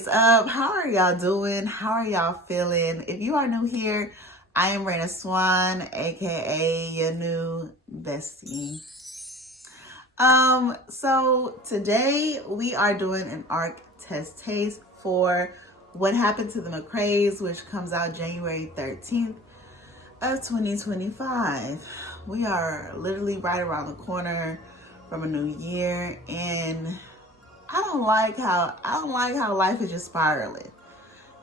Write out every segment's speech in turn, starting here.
is up? How are y'all doing? How are y'all feeling? If you are new here, I am Raina Swan, aka your new bestie. So today we are doing an ARC test taste for What Happened to the McCrays, which comes out January 13th of 2025. We are literally right around the corner from a new year, and I don't like how life is just spiraling.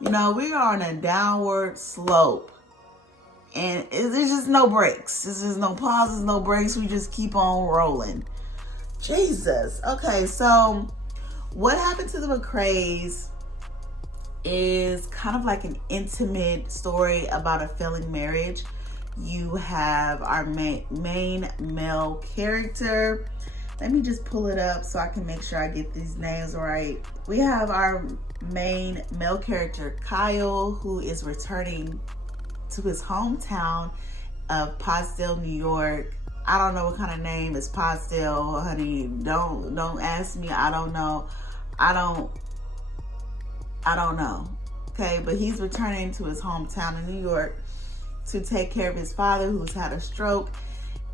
You know, we are on a downward slope, and there's just no breaks. There's just no pauses, no breaks. We just keep on rolling. Jesus. Okay, so What Happened to the McCrays is kind of like an intimate story about a failing marriage. You have our main male character. Let me just pull it up so I can make sure I get these names right. We have our main male character, Kyle, who is returning to his hometown of Pottsdale, New York. I don't know what kind of name is Pottsdale, honey. Don't ask me. I don't know. I don't know. Okay, but he's returning to his hometown in New York to take care of his father who's had a stroke.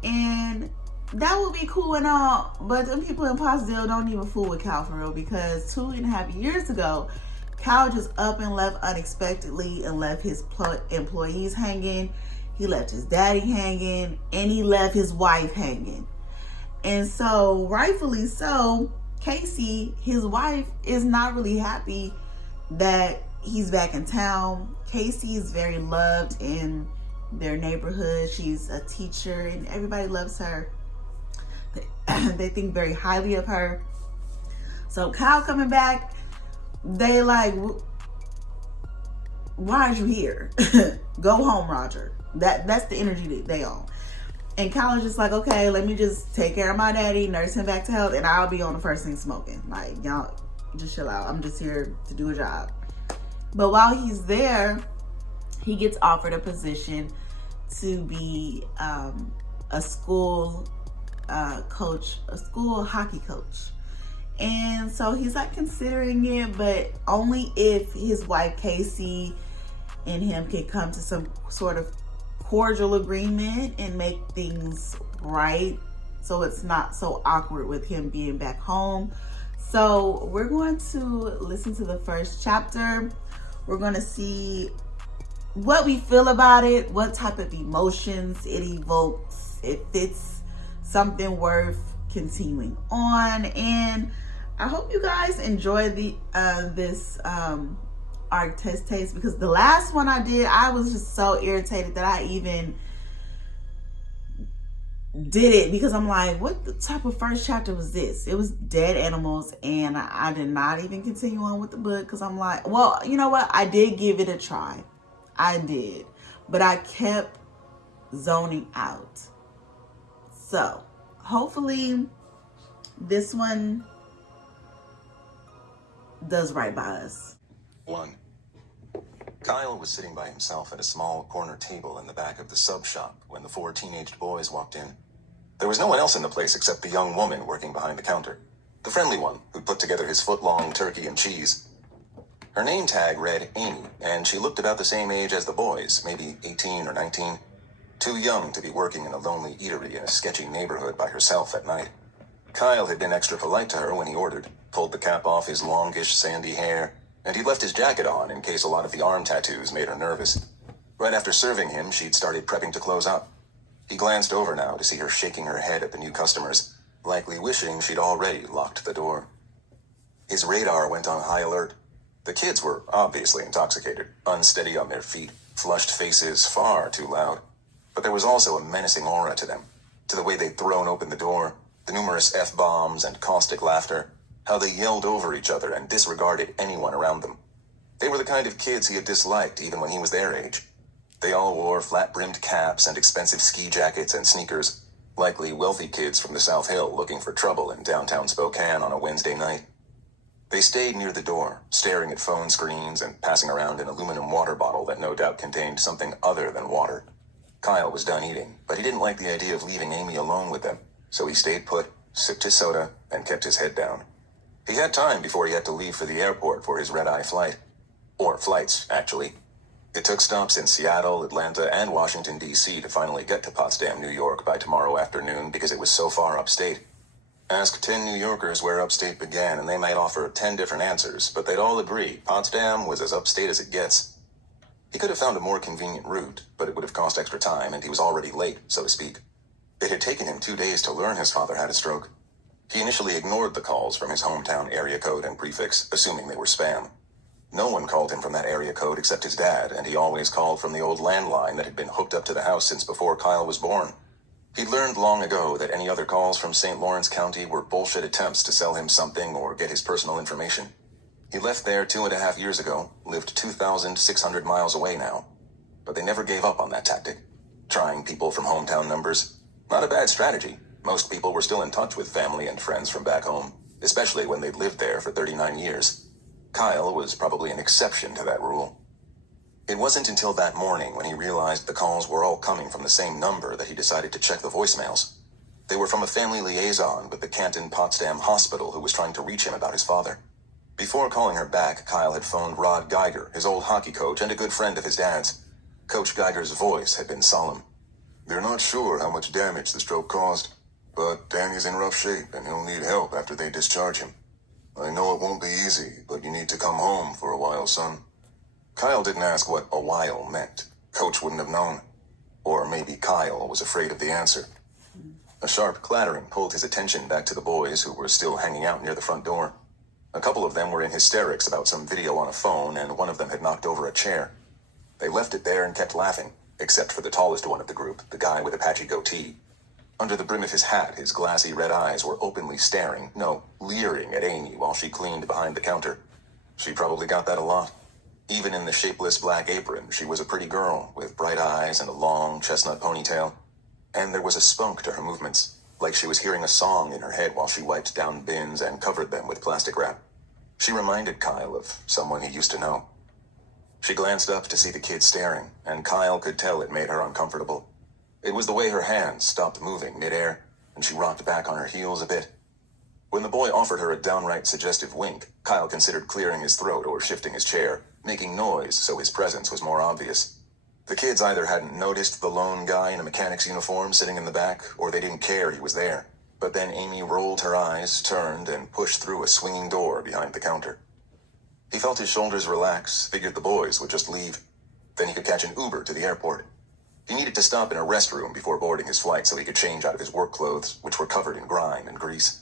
And that would be cool and all, but them people in Pottsdale don't even fool with Cal for real, because 2.5 years ago, Cal just up and left unexpectedly and left his employees hanging. He left his daddy hanging, and he left his wife hanging. And so, rightfully so, Casey, his wife, is not really happy that he's back in town. Casey is very loved in their neighborhood. She's a teacher, and everybody loves her. They think very highly of her. So Kyle coming back, they like, why are you here? Go home, Roger. That's the energy that they own. And Kyle is just like, okay, let me just take care of my daddy, nurse him back to health, and I'll be on the first thing smoking. Like, y'all just chill out. I'm just here to do a job. But while he's there, he gets offered a position to be a school coach, a school hockey coach. And so he's like considering it, but only if his wife Casey and him can come to some sort of cordial agreement and make things right, so it's not so awkward with him being back home. So we're going to listen to the first chapter. We're going to see what we feel about it, what type of emotions it evokes, if it's something worth continuing on. And I hope you guys enjoy this ARC test taste, because the last one I did, I was just so irritated that I even did it, because I'm like, what the type of first chapter was this? It was dead animals, and I did not even continue on with the book, because I'm like, well, you know what? I did give it a try. I did, but I kept zoning out. So hopefully this one does right by us. 1. Kyle was sitting by himself at a small corner table in the back of the sub shop when the 4 teenaged boys walked in. There was no one else in the place except the young woman working behind the counter, the friendly one who put together his foot-long turkey and cheese. Her name tag read Amy, and she looked about the same age as the boys, maybe 18 or 19. Too young to be working in a lonely eatery in a sketchy neighborhood by herself at night. Kyle had been extra polite to her when he ordered, pulled the cap off his longish sandy hair, and he'd left his jacket on in case a lot of the arm tattoos made her nervous. Right after serving him, she'd started prepping to close up. He glanced over now to see her shaking her head at the new customers, likely wishing she'd already locked the door. His radar went on high alert. The kids were obviously intoxicated, unsteady on their feet, flushed faces far too loud. But there was also a menacing aura to them, to the way they'd thrown open the door, the numerous F-bombs and caustic laughter, how they yelled over each other and disregarded anyone around them. They were the kind of kids he had disliked even when he was their age. They all wore flat-brimmed caps and expensive ski jackets and sneakers, likely wealthy kids from the South Hill looking for trouble in downtown Spokane on a Wednesday night. They stayed near the door, staring at phone screens and passing around an aluminum water bottle that no doubt contained something other than water. Kyle was done eating, but he didn't like the idea of leaving Amy alone with them, so he stayed put, sipped his soda, and kept his head down. He had time before he had to leave for the airport for his red-eye flight. Or flights, actually. It took stops in Seattle, Atlanta, and Washington, D.C. to finally get to Potsdam, New York by tomorrow afternoon because it was so far upstate. Ask 10 New Yorkers where upstate began and they might offer 10 different answers, but they'd all agree Potsdam was as upstate as it gets. He could have found a more convenient route, but it would have cost extra time and he was already late, so to speak. It had taken him 2 days to learn his father had a stroke. He initially ignored the calls from his hometown area code and prefix, assuming they were spam. No one called him from that area code except his dad, and he always called from the old landline that had been hooked up to the house since before Kyle was born. He'd learned long ago that any other calls from St. Lawrence County were bullshit attempts to sell him something or get his personal information. He left there 2.5 years ago, lived 2,600 miles away now. But they never gave up on that tactic. Trying people from hometown numbers. Not a bad strategy. Most people were still in touch with family and friends from back home, especially when they'd lived there for 39 years. Kyle was probably an exception to that rule. It wasn't until that morning when he realized the calls were all coming from the same number that he decided to check the voicemails. They were from a family liaison with the Canton Potsdam Hospital who was trying to reach him about his father. Before calling her back, Kyle had phoned Rod Geiger, his old hockey coach and a good friend of his dad's. Coach Geiger's voice had been solemn. "They're not sure how much damage the stroke caused, but Danny's in rough shape and he'll need help after they discharge him. I know it won't be easy, but you need to come home for a while, son." Kyle didn't ask what a while meant. Coach wouldn't have known. Or maybe Kyle was afraid of the answer. A sharp clattering pulled his attention back to the boys who were still hanging out near the front door. A couple of them were in hysterics about some video on a phone, and one of them had knocked over a chair. They left it there and kept laughing, except for the tallest one of the group, the guy with a patchy goatee. Under the brim of his hat, his glassy red eyes were openly staring, no, leering at Amy while she cleaned behind the counter. She probably got that a lot. Even in the shapeless black apron, she was a pretty girl, with bright eyes and a long chestnut ponytail. And there was a spunk to her movements, like she was hearing a song in her head while she wiped down bins and covered them with plastic wrap. She reminded Kyle of someone he used to know. She glanced up to see the kid staring, and Kyle could tell it made her uncomfortable. It was the way her hands stopped moving midair, and she rocked back on her heels a bit. When the boy offered her a downright suggestive wink, Kyle considered clearing his throat or shifting his chair, making noise so his presence was more obvious. The kids either hadn't noticed the lone guy in a mechanic's uniform sitting in the back, or they didn't care he was there. But then Amy rolled her eyes, turned, and pushed through a swinging door behind the counter. He felt his shoulders relax, figured the boys would just leave. Then he could catch an Uber to the airport. He needed to stop in a restroom before boarding his flight so he could change out of his work clothes, which were covered in grime and grease.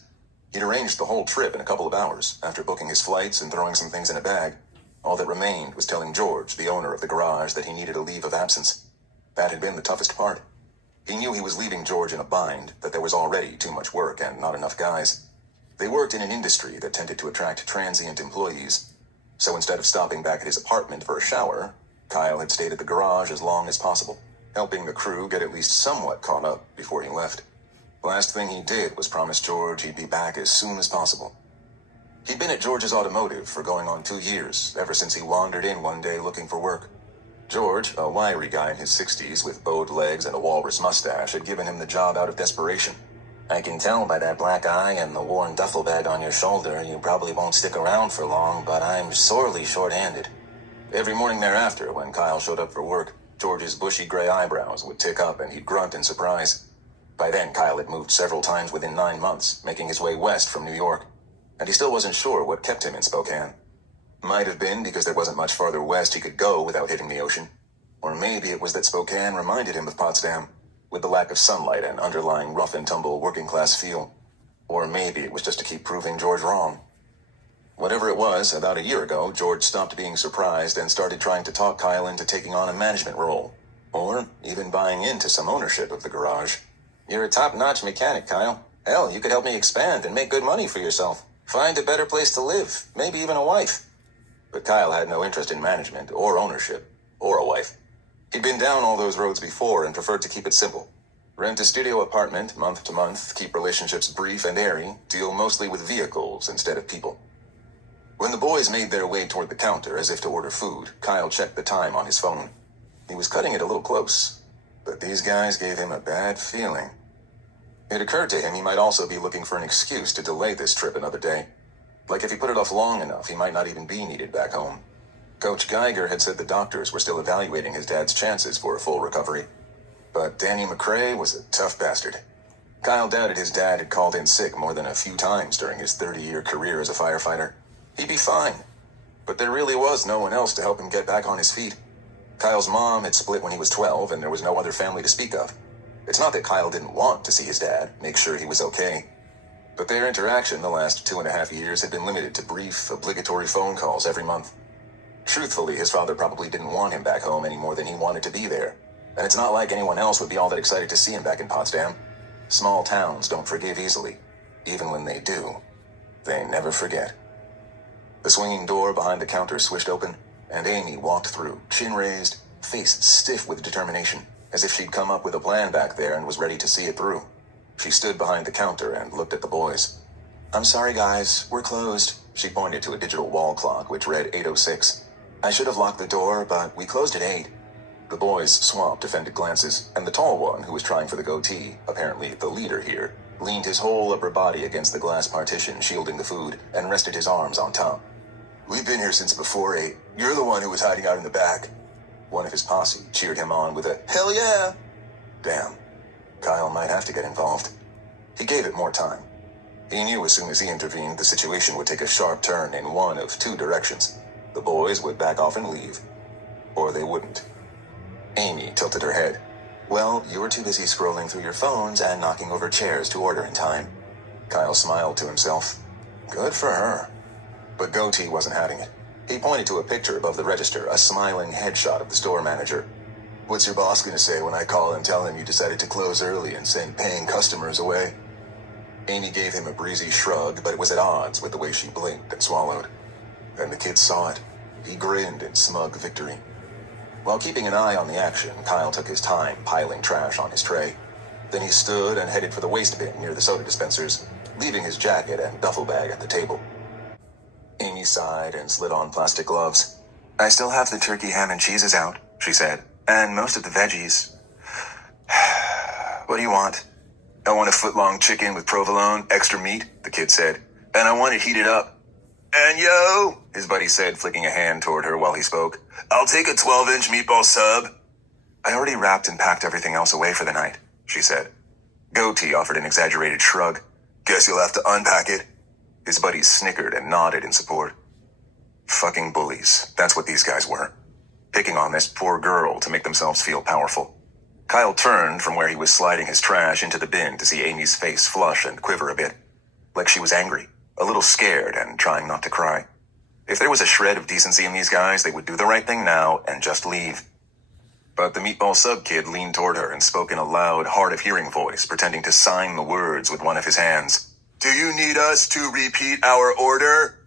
He'd arranged the whole trip in a couple of hours, after booking his flights and throwing some things in a bag. All that remained was telling George, the owner of the garage, that he needed a leave of absence. That had been the toughest part. He knew he was leaving George in a bind, that there was already too much work and not enough guys. They worked in an industry that tended to attract transient employees. So instead of stopping back at his apartment for a shower, Kyle had stayed at the garage as long as possible, helping the crew get at least somewhat caught up before he left. Last thing he did was promise George he'd be back as soon as possible. He'd been at George's Automotive for going on 2 years, ever since he wandered in one day looking for work. George, a wiry guy in his 60s with bowed legs and a walrus mustache, had given him the job out of desperation. "I can tell by that black eye and the worn duffel bag on your shoulder you probably won't stick around for long, but I'm sorely short-handed." Every morning thereafter, when Kyle showed up for work, George's bushy gray eyebrows would tick up and he'd grunt in surprise. By then, Kyle had moved several times within 9 months, making his way west from New York. And he still wasn't sure what kept him in Spokane. Might have been because there wasn't much farther west he could go without hitting the ocean. Or maybe it was that Spokane reminded him of Potsdam, with the lack of sunlight and underlying rough-and-tumble working-class feel. Or maybe it was just to keep proving George wrong. Whatever it was, about a year ago, George stopped being surprised and started trying to talk Kyle into taking on a management role. Or even buying into some ownership of the garage. "You're a top-notch mechanic, Kyle. Hell, you could help me expand and make good money for yourself. Find a better place to live, maybe even a wife." But Kyle had no interest in management, or ownership, or a wife. He'd been down all those roads before and preferred to keep it simple. Rent a studio apartment month to month, keep relationships brief and airy, deal mostly with vehicles instead of people. When the boys made their way toward the counter as if to order food, Kyle checked the time on his phone. He was cutting it a little close, but these guys gave him a bad feeling. It occurred to him he might also be looking for an excuse to delay this trip another day. Like if he put it off long enough, he might not even be needed back home. Coach Geiger had said the doctors were still evaluating his dad's chances for a full recovery. But Danny McCray was a tough bastard. Kyle doubted his dad had called in sick more than a few times during his 30-year career as a firefighter. He'd be fine. But there really was no one else to help him get back on his feet. Kyle's mom had split when he was 12, and there was no other family to speak of. It's not that Kyle didn't want to see his dad, make sure he was okay. But their interaction the last 2.5 years had been limited to brief, obligatory phone calls every month. Truthfully, his father probably didn't want him back home any more than he wanted to be there. And it's not like anyone else would be all that excited to see him back in Potsdam. Small towns don't forgive easily. Even when they do, they never forget. The swinging door behind the counter swished open, and Amy walked through, chin raised, face stiff with determination, as if she'd come up with a plan back there and was ready to see it through. She stood behind the counter and looked at the boys. "I'm sorry, guys, we're closed." She pointed to a digital wall clock, which read 8:06. "I should have locked the door, but we closed at 8. The boys swapped offended glances, and the tall one, who was trying for the goatee, apparently the leader here, leaned his whole upper body against the glass partition shielding the food and rested his arms on top. "We've been here since before 8. You're the one who was hiding out in the back." One of his posse cheered him on with a, "Hell yeah!" Damn. Kyle might have to get involved. He gave it more time. He knew as soon as he intervened, the situation would take a sharp turn in one of two directions. The boys would back off and leave. Or they wouldn't. Amy tilted her head. "Well, you were too busy scrolling through your phones and knocking over chairs to order in time." Kyle smiled to himself. Good for her. But Goatee wasn't having it. He pointed to a picture above the register, a smiling headshot of the store manager. "What's your boss gonna say when I call and tell him you decided to close early and send paying customers away?" Amy gave him a breezy shrug, but it was at odds with the way she blinked and swallowed. Then the kid saw it. He grinned in smug victory. While keeping an eye on the action, Kyle took his time piling trash on his tray. Then he stood and headed for the waste bin near the soda dispensers, leaving his jacket and duffel bag at the table. Amy sighed and slid on plastic gloves. "I still have the turkey, ham, and cheeses out," she said, "and most of the veggies." "What do you want?" "I want a foot-long chicken with provolone, extra meat," the kid said, "and I want it heated up." "And yo," his buddy said, flicking a hand toward her while he spoke, "I'll take a 12-inch meatball sub." "I already wrapped and packed everything else away for the night," she said. Goatee offered an exaggerated shrug. "Guess you'll have to unpack it." His buddies snickered and nodded in support. Fucking bullies, that's what these guys were. Picking on this poor girl to make themselves feel powerful. Kyle turned from where he was sliding his trash into the bin to see Amy's face flush and quiver a bit. Like she was angry, a little scared and trying not to cry. If there was a shred of decency in these guys, they would do the right thing now and just leave. But the meatball sub kid leaned toward her and spoke in a loud, hard-of-hearing voice, pretending to sign the words with one of his hands. "Do you need us to repeat our order?"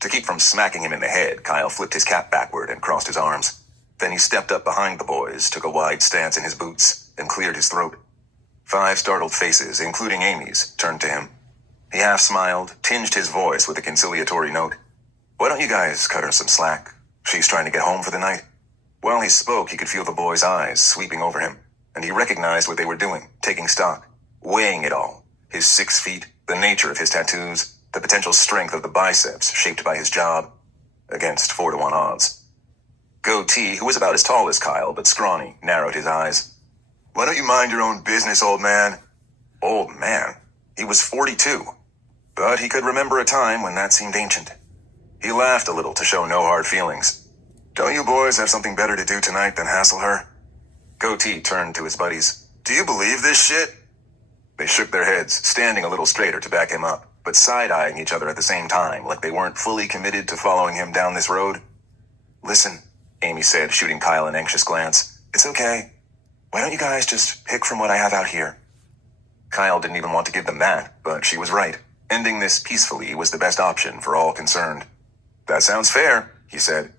To keep from smacking him in the head, Kyle flipped his cap backward and crossed his arms. Then he stepped up behind the boys, took a wide stance in his boots, and cleared his throat. 5 startled faces, including Amy's, turned to him. He half smiled, tinged his voice with a conciliatory note. "Why don't you guys cut her some slack? She's trying to get home for the night." While he spoke, he could feel the boys' eyes sweeping over him, and he recognized what they were doing, taking stock, weighing it all. His 6 feet, the nature of his tattoos, the potential strength of the biceps shaped by his job, against 4-to-1 odds. Goatee, who was about as tall as Kyle but scrawny, narrowed his eyes. "Why don't you mind your own business, old man?" Old man? He was 42. But he could remember a time when that seemed ancient. He laughed a little to show no hard feelings. "Don't you boys have something better to do tonight than hassle her?" Goatee turned to his buddies. "Do you believe this shit?" They shook their heads, standing a little straighter to back him up, but side-eyeing each other at the same time, like they weren't fully committed to following him down this road. "Listen," Amy said, shooting Kyle an anxious glance. "It's okay. Why don't you guys just pick from what I have out here?" Kyle didn't even want to give them that, but she was right. Ending this peacefully was the best option for all concerned. "That sounds fair," he said.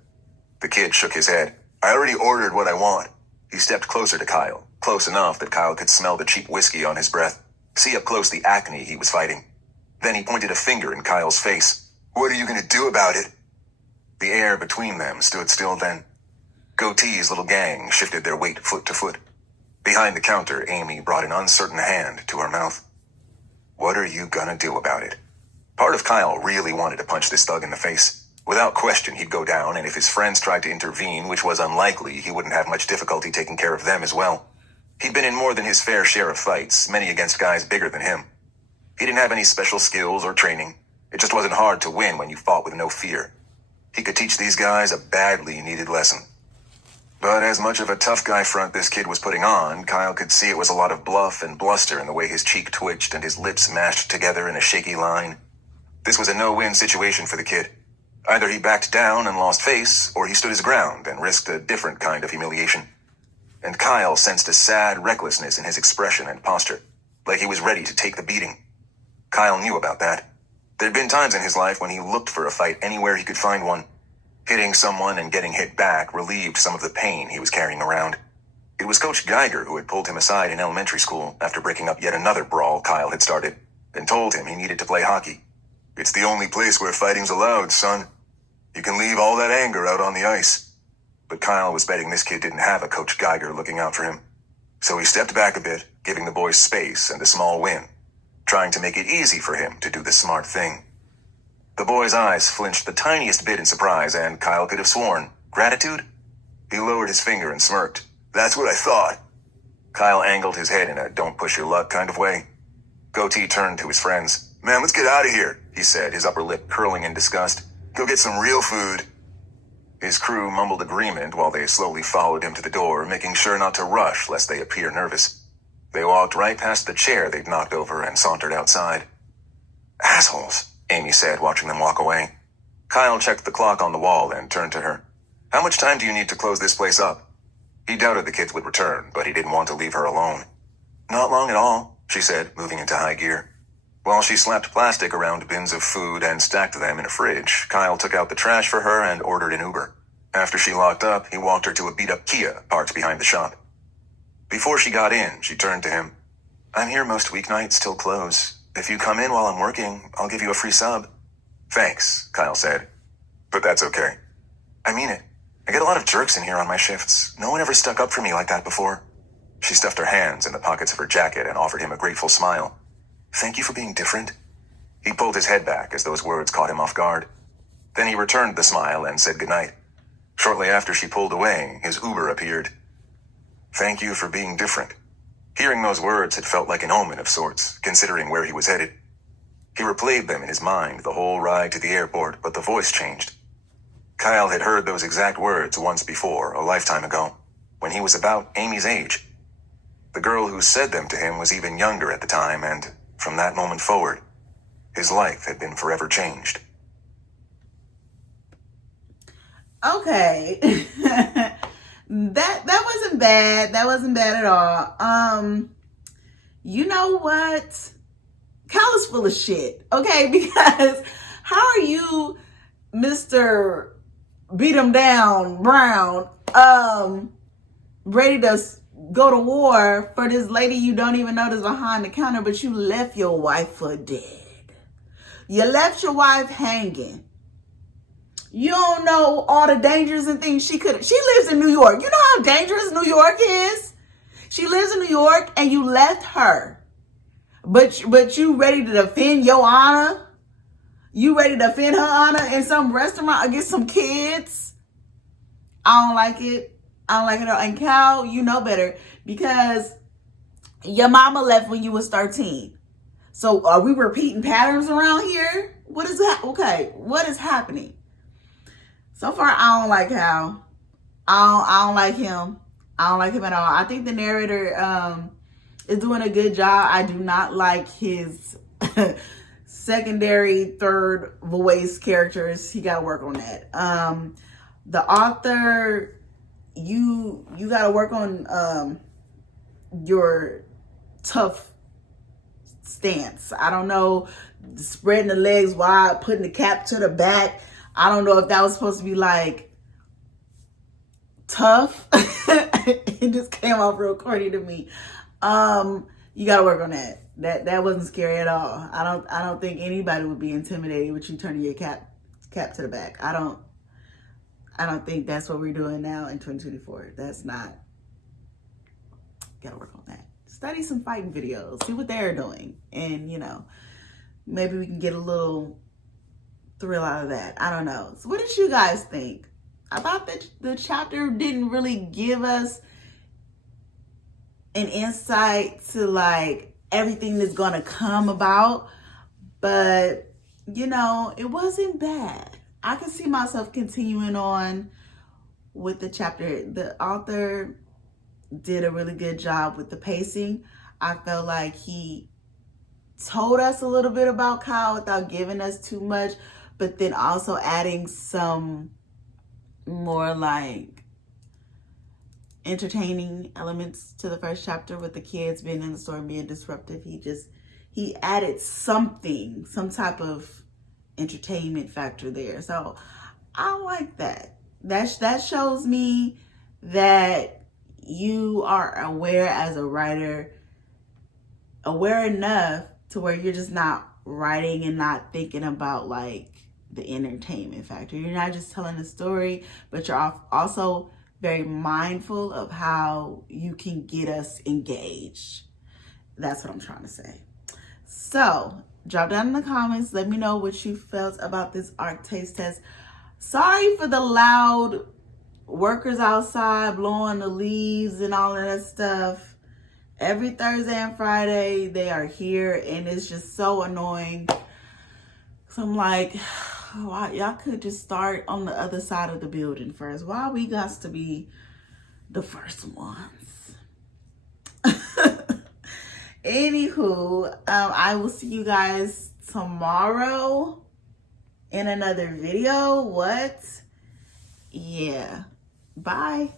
The kid shook his head. "I already ordered what I want." He stepped closer to Kyle, close enough that Kyle could smell the cheap whiskey on his breath, see up close the acne he was fighting. Then he pointed a finger in Kyle's face. "What are you going to do about it?" The air between them stood still then. Goatee's little gang shifted their weight foot to foot. Behind the counter, Amy brought an uncertain hand to her mouth. "What are you gonna do about it?" Part of Kyle really wanted to punch this thug in the face. Without question, he'd go down, and if his friends tried to intervene, which was unlikely, he wouldn't have much difficulty taking care of them as well. He'd been in more than his fair share of fights, many against guys bigger than him. He didn't have any special skills or training. It just wasn't hard to win when you fought with no fear. He could teach these guys a badly needed lesson. But as much of a tough guy front this kid was putting on, Kyle could see it was a lot of bluff and bluster in the way his cheek twitched and his lips mashed together in a shaky line. This was a no-win situation for the kid. Either he backed down and lost face, or he stood his ground and risked a different kind of humiliation. And Kyle sensed a sad recklessness in his expression and posture, like he was ready to take the beating. Kyle knew about that. There'd been times in his life when he looked for a fight anywhere he could find one. Hitting someone and getting hit back relieved some of the pain he was carrying around. It was Coach Geiger who had pulled him aside in elementary school after breaking up yet another brawl Kyle had started, and told him he needed to play hockey. "It's the only place where fighting's allowed, son. You can leave all that anger out on the ice." But Kyle was betting this kid didn't have a Coach Geiger looking out for him. So he stepped back a bit, giving the boys space and a small win, trying to make it easy for him to do the smart thing. The boy's eyes flinched the tiniest bit in surprise, and Kyle could have sworn, gratitude? He lowered his finger and smirked. "That's what I thought." Kyle angled his head in a don't push your luck kind of way. Goatee turned to his friends. "Man, let's get out of here," he said, his upper lip curling in disgust. "Go get some real food." His crew mumbled agreement while they slowly followed him to the door, making sure not to rush lest they appear nervous. They walked right past the chair they'd knocked over and sauntered outside. "Assholes," Amy said, watching them walk away. Kyle checked the clock on the wall and turned to her. "How much time do you need to close this place up?" He doubted the kids would return, but he didn't want to leave her alone. "Not long at all," she said, moving into high gear. While she slapped plastic around bins of food and stacked them in a fridge, Kyle took out the trash for her and ordered an Uber. After she locked up, he walked her to a beat-up Kia parked behind the shop. Before she got in, she turned to him. "I'm here most weeknights till close. If you come in while I'm working, I'll give you a free sub." "Thanks," Kyle said. "But that's okay." "I mean it. I get a lot of jerks in here on my shifts. No one ever stuck up for me like that before." She stuffed her hands in the pockets of her jacket and offered him a grateful smile. "Thank you for being different." He pulled his head back as those words caught him off guard. Then he returned the smile and said goodnight. Shortly after she pulled away, his Uber appeared. "Thank you for being different." Hearing those words had felt like an omen of sorts, considering where he was headed. He replayed them in his mind the whole ride to the airport, but the voice changed. Kyle had heard those exact words once before, a lifetime ago, when he was about Amy's age. The girl who said them to him was even younger at the time, and from that moment forward, his life had been forever changed. Okay. that wasn't bad. That wasn't bad at all. You know what? Kyle is full of shit. Okay, because how are you, Mr. Beat 'em down Brown, ready to go to war for this lady you don't even know that's behind the counter, but you left your wife for dead. You left your wife hanging. You don't know all the dangers and things she lives in New York. You know how dangerous New York is? She lives in New York and you left her. But you ready to defend your honor? You ready to defend her honor in some restaurant against some kids? I don't like it. I don't like it at all. And Cal, you know better, because your mama left when you was 13. So are we repeating patterns around here? What is that? Okay, what is happening? So far, I don't like Cal. I don't like him. I don't like him at all. I think the narrator is doing a good job. I do not like his secondary, third voice characters. He got to work on that. The author, you got to work on your tough stance. I don't know, spreading the legs wide, putting the cap to the back. I don't know if that was supposed to be like tough. It just came off real corny to me. You gotta work on that. That wasn't scary at all. I don't think anybody would be intimidated with you turning your cap to the back. I don't think that's what we're doing now in 2024. That's not. Gotta work on that. Study some fighting videos. See what they're doing, and maybe we can get a little thrill out of that. I don't know. So what did you guys think? I thought that the chapter didn't really give us an insight to like everything that's gonna come about, but you know, it wasn't bad. I can see myself continuing on with the chapter. The author did a really good job with the pacing. I felt like he told us a little bit about Kyle without giving us too much, but then also adding some more like entertaining elements to the first chapter with the kids being in the store and being disruptive. He added something, some type of entertainment factor there. So I like that. That shows me that you are aware as a writer, aware enough to where you're just not writing and not thinking about like the entertainment factor. You're not just telling a story, but you're also very mindful of how you can get us engaged. That's what I'm trying to say. So drop down in the comments. Let me know what you felt about this art taste test. Sorry for the loud workers outside blowing the leaves and all of that stuff. Every Thursday and Friday they are here, and it's just so annoying. So I'm like, why y'all could just start on the other side of the building first? Why we got to be the first ones? Anywho, I will see you guys tomorrow in another video. What? Yeah. Bye.